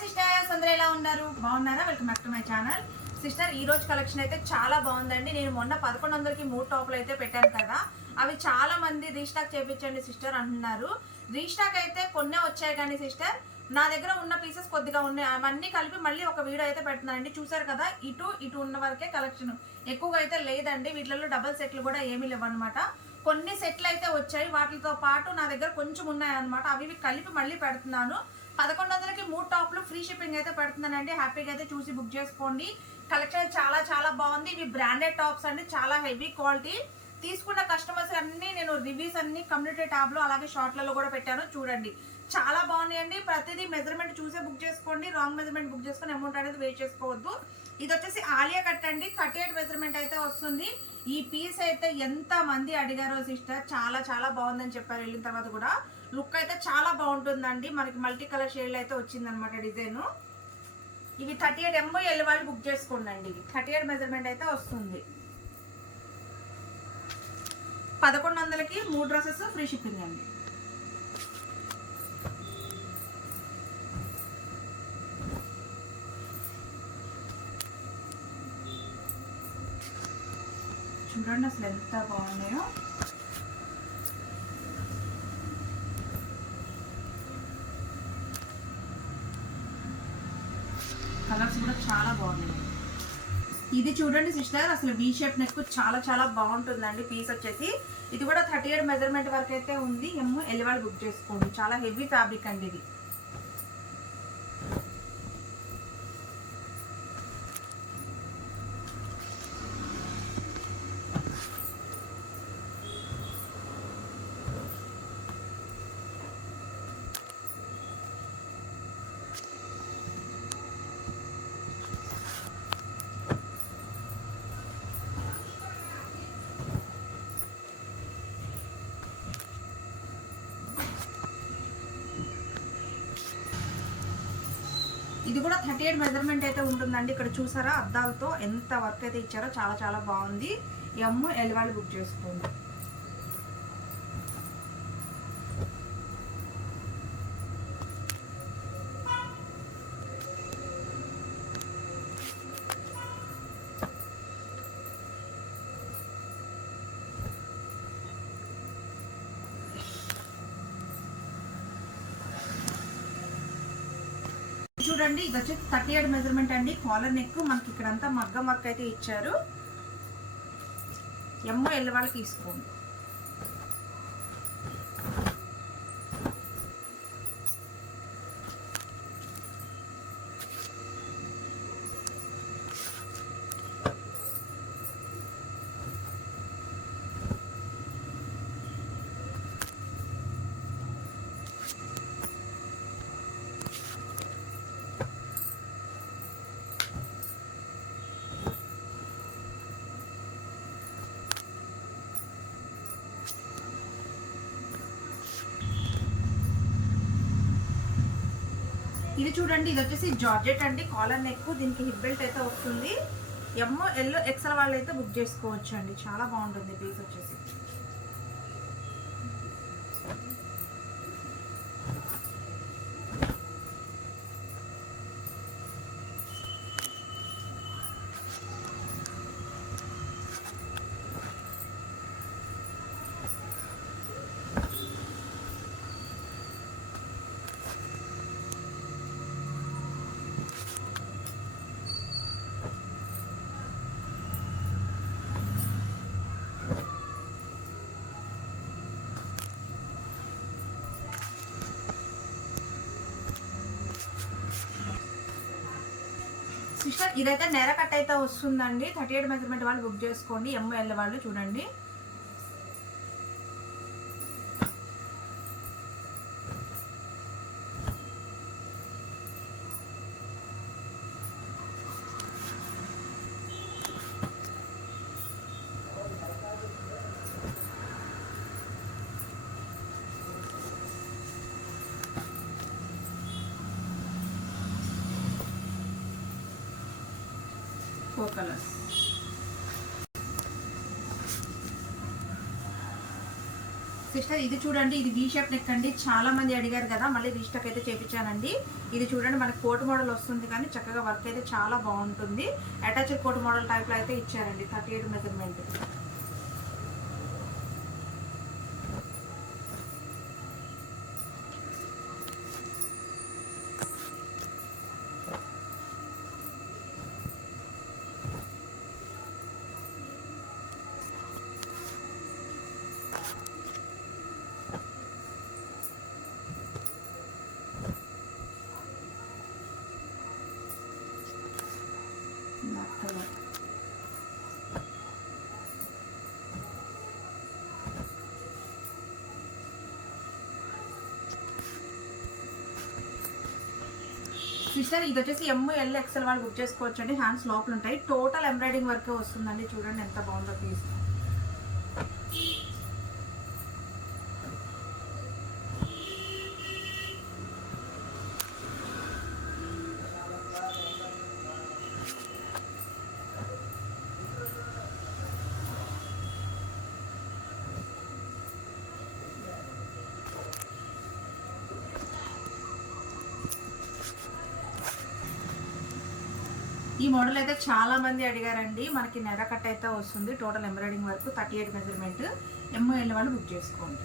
సిస్టర్స్ అందరూ ఎలా ఉన్నారు? బాగున్నారా? Welcome back to my channel. Sister ఈ రోజు కలెక్షన్ అయితే చాలా బాగుందండి. నేను మొన్న 1100కి 3 టాప్లు అయితే పెట్టాను కదా, అవి చాలా మంది రీస్టాక్ చేయించండి సిస్టర్ అంటున్నారు. రీస్టాక్ అయితే కొన్నే వచ్చాయి కానీ సిస్టర్ నా దగ్గర ఉన్న పీసెస్ కొద్దిగా ఉన్నాయి. అవన్నీ కలిపి మళ్ళీ ఒక వీడియో అయితే పెడుతున్నానండి. చూసారు కదా, ఇటు ఉన్న వరకే కలెక్షన్, ఎక్కువగా అయితే లేదండి. వీటిలో డబల్ సెట్లు కూడా ఏమీ లేవన్నమాట. కొన్ని సెట్లు అయితే వచ్చాయి, వాటితో పాటు నా దగ్గర కొంచెం ఉన్నాయన్నమాట. అవి కలిపి మళ్ళీ పెడుతున్నాను. 1100కి 3 టాప్లు ఫ్రీ షిప్పింగ్ అయితే పెడుతున్నానండి. హ్యాపీగా అయితే చూసి బుక్ చేసుకోండి. కలెక్షన్ చాలా చాలా బాగుంది. ఇవి బ్రాండెడ్ టాప్స్ అండి, చాలా హెవీ క్వాలిటీ. తీసుకున్న కస్టమర్స్ అన్ని నేను రివ్యూస్ అన్ని కమ్యూనిటీ ట్యాబ్ లో అలాగే షార్ట్లలో కూడా పెట్టాను, చూడండి. చాలా బాగున్నాయండి. ప్రతిదీ మెజర్మెంట్ చూసే బుక్ చేసుకోండి. రాంగ్ మెజర్మెంట్ బుక్ చేసుకుని అమౌంట్ అనేది వేస్ట్ చేసుకోవద్దు. ఇది వచ్చేసి ఆలియా కట్ అండి, 38 మెజర్మెంట్ అయితే వస్తుంది. ఈ పీస్ అయితే ఎంత మంది అడిగారో సిస్టర్, చాలా చాలా బాగుందని చెప్పారు. వెళ్ళిన తర్వాత కూడా లుక్ అయితే చాలా బాగుంటుందండి. మనకి మల్టీ కలర్ షేడ్ అయితే వచ్చిందనమాట డిజైన్. ఇవి 38 ML వాళ్ళు బుక్ చేసుకోండి అండి. ఇవి 38 మెజర్మెంట్ అయితే వస్తుంది. 1100కి 3 డ్రెస్సెస్ ఫ్రీ షిప్పింగ్ అండి. చూడండి అసలు ఎంత బాగున్నాయో. కలర్స్ కూడా చాలా బాగున్నాయి. ఇది చూడండి సిస్టర్, అసలు వీ షేప్ నెక్ చాలా చాలా బాగుంటుందండి. పీస్ వచ్చేసి ఇది కూడా 38 మెజర్మెంట్ వరకు అయితే ఉంది. ML వాళ్ళు బుక్ చేసుకోండి. చాలా హెవీ ఫ్యాబ్రిక్ అండి ఇది. ఇది కూడా 38 మెజర్మెంట్ అయితే ఉంటుందండి. ఇక్కడ చూసారా అద్దాలతో ఎంత వర్క్ అయితే ఇచ్చారో, చాలా చాలా బాగుంది. ML వాళ్ళు బుక్ చేసుకోండి. చూడండి, ఇది వచ్చి 38 మెజర్మెంట్ అండి. కాలర్ నెక్ మనకి ఇక్కడంతా మగ్గం వర్క్ అయితే ఇచ్చారు. ML వాళ్ళు తీసుకోండి. ఇది చూడండి, ఇది వచ్చేసి జార్జెట్ అండి, కాలర్ నెక్. దీనికి హిప్ బెల్ట్ అయితే వస్తుంది. ML XL వాళ్ళు అయితే బుక్ చేసుకోవచ్చు అండి. చాలా బాగుంటుంది పీస్ వచ్చేసి. సిస్టర్ ఇదైతే నెర కట్ అయితే వస్తుందండి. 38 మెజర్మెంట్ వాళ్ళు బుక్ చేసుకోండి. ML వాళ్ళు చూడండి. Four colours. సిస్టర్ ఇది చూడండి, ఇది వీ షేప్ నెక్ అండి. చాలా మంది అడిగారు కదా, మళ్ళీ రీస్టాక్ అయితే చేయించానండి. ఇది చూడండి, మనకి కోట్ మోడల్ వస్తుంది కానీ చక్కగా వర్క్ అయితే చాలా బాగుంటుంది. అటాచ్డ్ కోట్ మోడల్ టైప్లో అయితే ఇచ్చారండి. 38 మెజర్మెంట్. సిస్టర్ ఇది వచ్చేసి ML XL వాళ్ళు బుక్ చేసుకోవచ్చు అండి. హ్యాండ్స్ లోపల ఉంటాయి. టోటల్ ఎంబ్రాయిడింగ్ వర్క్ వస్తుందండి. చూడండి ఎంత బాగుందో పీస్. ఈ మోడల్ అయితే చాలా మంది అడిగారండి. మనకి నెర కట్ అయితే వస్తుంది. Total embroidering work 38 measurement. ML వాళ్ళు బుక్ చేసుకోండి.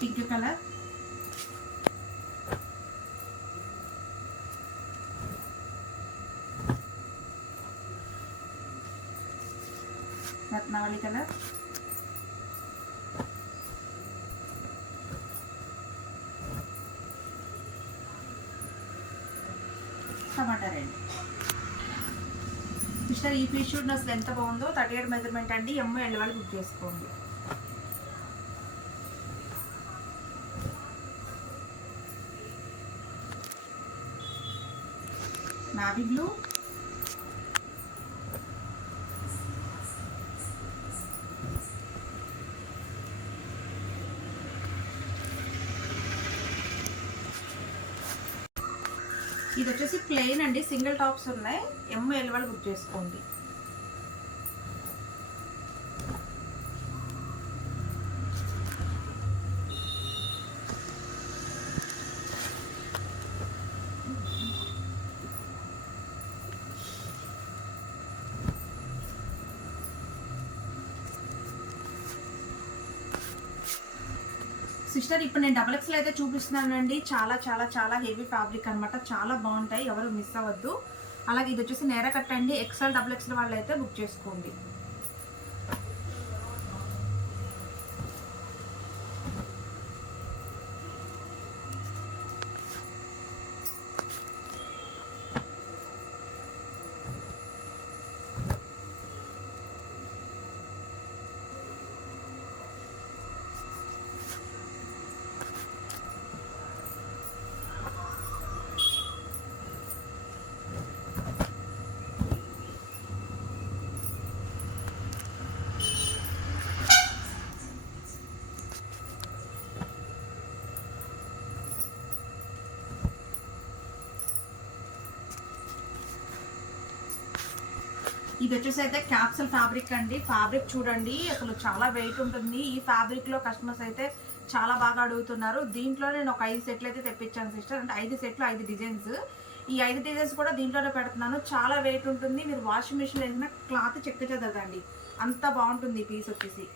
పింక్ కలర్, రత్నావళి కలర్, టమాటా రెడ్. సిస్టర్ ఈ పీస్ షూట్ అసలు ఎంత బాగుందో. 38 మెజర్మెంట్ అండి. ML వాళ్ళు బుక్ చేసుకోండి. నావీ బ్లూ, ఇది వచ్చేసి ప్లెయిన్ అండి. సింగిల్ టాప్స్ ఉన్నాయి. ML వాళ్ళు బుక్ చేసుకోండి. సిస్టర్ ఇప్పుడు నేను XXL అయితే చూపిస్తున్నానండి. చాలా చాలా చాలా హెవీ ఫ్యాబ్రిక్ అనమాట. చాలా బాగుంటాయి, ఎవరు మిస్ అవ్వద్దు. అలాగే ఇది వచ్చేసి నేర కట్ అండి. XL XXL వాళ్ళు అయితే బుక్ చేసుకోండి. ఇది వచ్చేసి అయితే క్యాప్సూల్ ఫ్యాబ్రిక్ అండి. ఫ్యాబ్రిక్ చూడండి, అసలు చాలా వెయిట్ ఉంటుంది. ఈ ఫ్యాబ్రిక్ లో కస్టమర్స్ అయితే చాలా బాగా అడుగుతున్నారు. దీంట్లో నేను ఒక 5 సెట్లు అయితే తెప్పించాను సిస్టర్. అంటే 5 సెట్లు 5 డిజైన్స్. ఈ 5 డిజైన్స్ కూడా దీంట్లోనే పెడుతున్నాను. చాలా వెయిట్ ఉంటుంది. మీరు వాషింగ్ మిషన్ వేసిన క్లాత్ చెక్క చెదరదండి, అంత బాగుంటుంది ఈ పీస్ వచ్చేసి.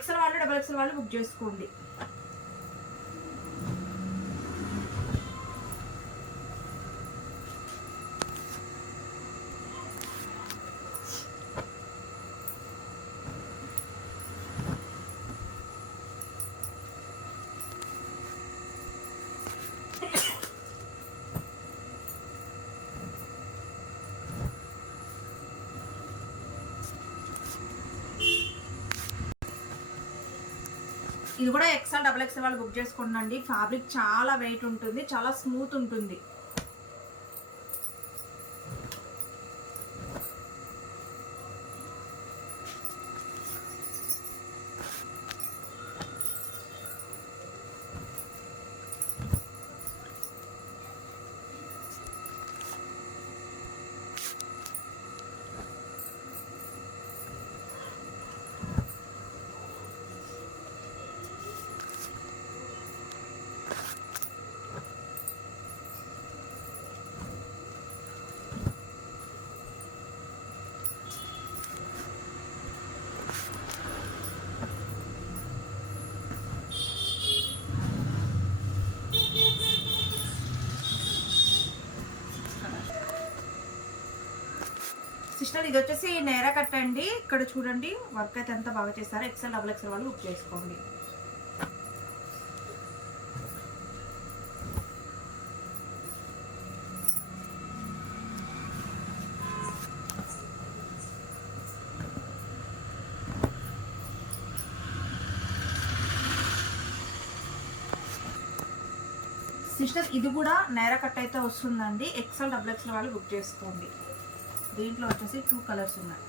XL వాళ్ళు XXL వాళ్ళు బుక్ చేసుకోండి. ఇది కూడా XL XXL వాళ్ళు బుక్ చేసుకోండి. ఫ్యాబ్రిక్ చాలా వెయిట్ ఉంటుంది, చాలా స్మూత్ ఉంటుంది. సిస్టర్ ఇది వచ్చేసి నేరా కట్ అండి. ఇక్కడ చూడండి వర్క్ అయితే ఎంత బాగా చేస్తారు. ఎక్సెల్ డబుల్ ఎక్సెల్ వాళ్ళు బుక్ చేసుకోండి. సిస్టర్ ఇది కూడా నేరా కట్ అయితే వస్తుందండి. ఎక్సెల్ డబుల్ ఎక్సెల్ వాళ్ళు బుక్ చేసుకోండి. దీంట్లో వచ్చేసి 2 కలర్స్ ఉన్నాయి.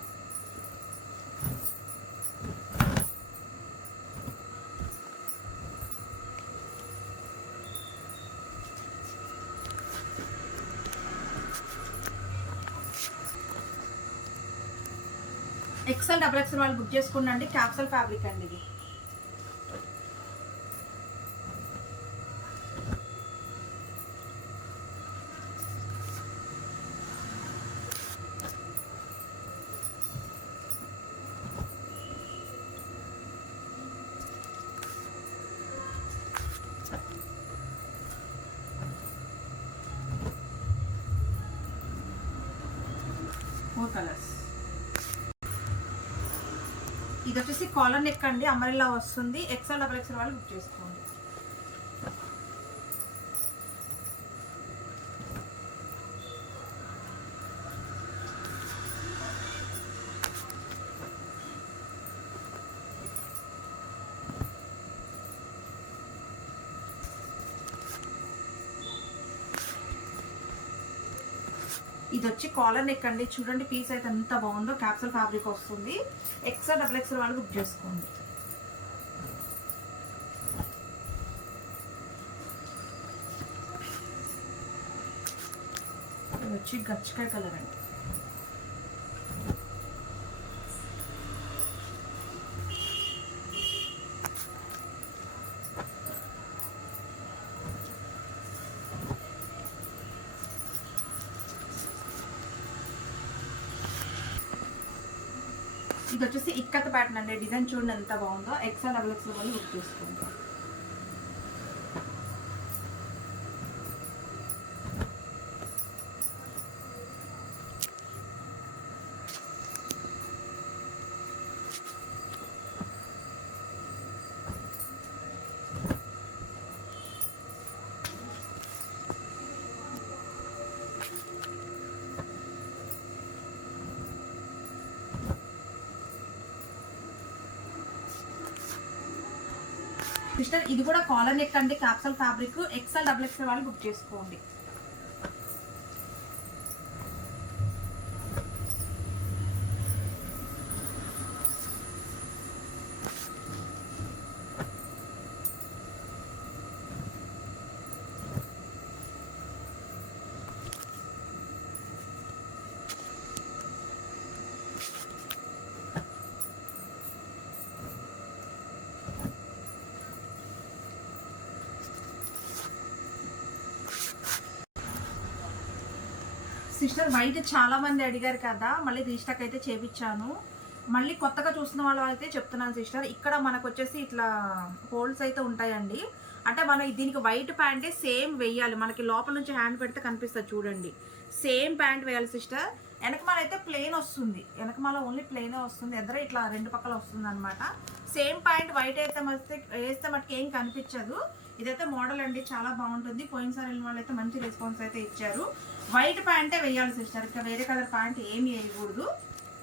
ఎక్సెల్ డబుల్ ఎక్సెల్ వాళ్ళు బుక్ చేసుకోండి. క్యాప్సూల్ ఫ్యాబ్రిక్ అండి ఇది. కలర్స్. ఇది వచ్చేసి కాలర్ నెక్ అండి. అమరిల్లా వస్తుంది. ఎక్సెల్ డబుల్ ఎక్సెల్ వాళ్ళు బుక్ చేసుకోండి. ఇది వచ్చి కాలర్ నెక్ అండి. చూడండి పీస్ అయితే ఎంత బాగుందో. క్యాప్సూల్ ఫ్యాబ్రిక్ వస్తుంది. ఎక్సెల్ డబుల్ ఎక్సెల్ వాళ్ళు బుక్ చేసుకోండి. ఇది వచ్చి గచ్చకాయ కలర్ అండి. ఇది వచ్చేసి ఇక్కత్ ప్యాటర్న్ అండి. డిజైన్ చూడండి ఎంత బాగుందో. ఎక్సెల్ డబుల్ ఎక్సెల్ వాళ్ళు బుక్ చేసుకోండి. సిస్టర్ ఇది కూడా కాలర్ నెక్ అండి. Capsule fabric. Excel double excel వాళ్ళు బుక్ చేసుకోండి. సిస్టర్ వైట్ చాలా మంది అడిగారు కదా, మళ్ళీ రీస్టాక్ అయితే చేపించాను. మళ్ళీ కొత్తగా చూస్తున్న వాళ్ళు అయితే చెప్తున్నాను సిస్టర్, ఇక్కడ మనకు వచ్చేసి ఇట్లా హోల్స్ అయితే ఉంటాయండి. అంటే మనం దీనికి వైట్ ప్యాంటే సేమ్ వేయాలి. మనకి లోపల నుంచి హ్యాండ్ పెడితే కనిపిస్తుంది చూడండి. సేమ్ ప్యాంట్ వేయాలి సిస్టర్. వెనకమాల అయితే ప్లెయిన్ వస్తుంది. వెనకమాల ఓన్లీ ప్లెయినే వస్తుంది. ఎదురు ఇట్లా రెండు పక్కల వస్తుంది అనమాట. సేమ్ ప్యాంట్ వైట్ అయితే వేస్తే మటుకు ఏం కనిపించదు. ఇదైతే మోడల్ అండి, చాలా బాగుంటుంది. పోయినసారి వెళ్ళిన వాళ్ళు అయితే మంచి రెస్పాన్స్ అయితే ఇచ్చారు. వైట్ ప్యాంటే వేయాలి సిస్టర్, ఇంకా వేరే కలర్ ప్యాంట్ ఏమి వేయకూడదు.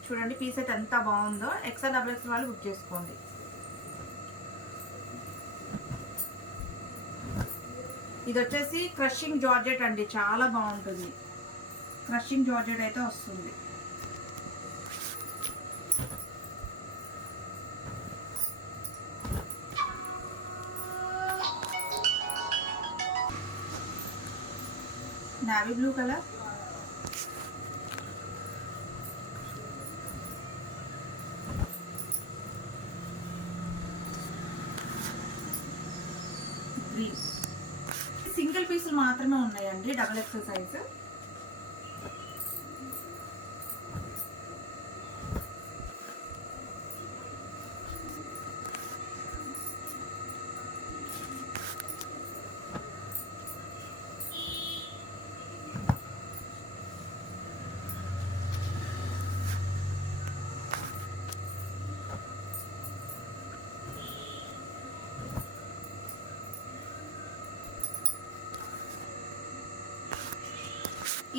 చూడండి పీస్ అయితే ఎంత బాగుందో. ఎక్సెల్ డబుల్ ఎక్సెల్ వాళ్ళు బుక్ చేసుకోండి. ఇది వచ్చేసి క్రషింగ్ జార్జెట్ అండి, చాలా బాగుంటుంది. క్రషింగ్ జార్జెట్ అయితే వస్తుంది. Navy blue colour, green. Single పీసులు మాత్రమే ఉన్నాయండి, డబుల్ ఎక్సెల్ సైజు.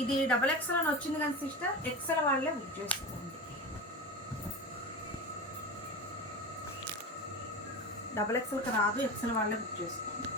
ఇది డబల్ ఎక్సెల్ అని వచ్చింది కానీ సిస్టర్ ఎక్సెల్ వాళ్ళే బుక్ చేసుకోండి. డబల్ ఎక్సెల్కి రాదు, ఎక్సెల్ వాళ్ళే బుక్ చేసుకోండి.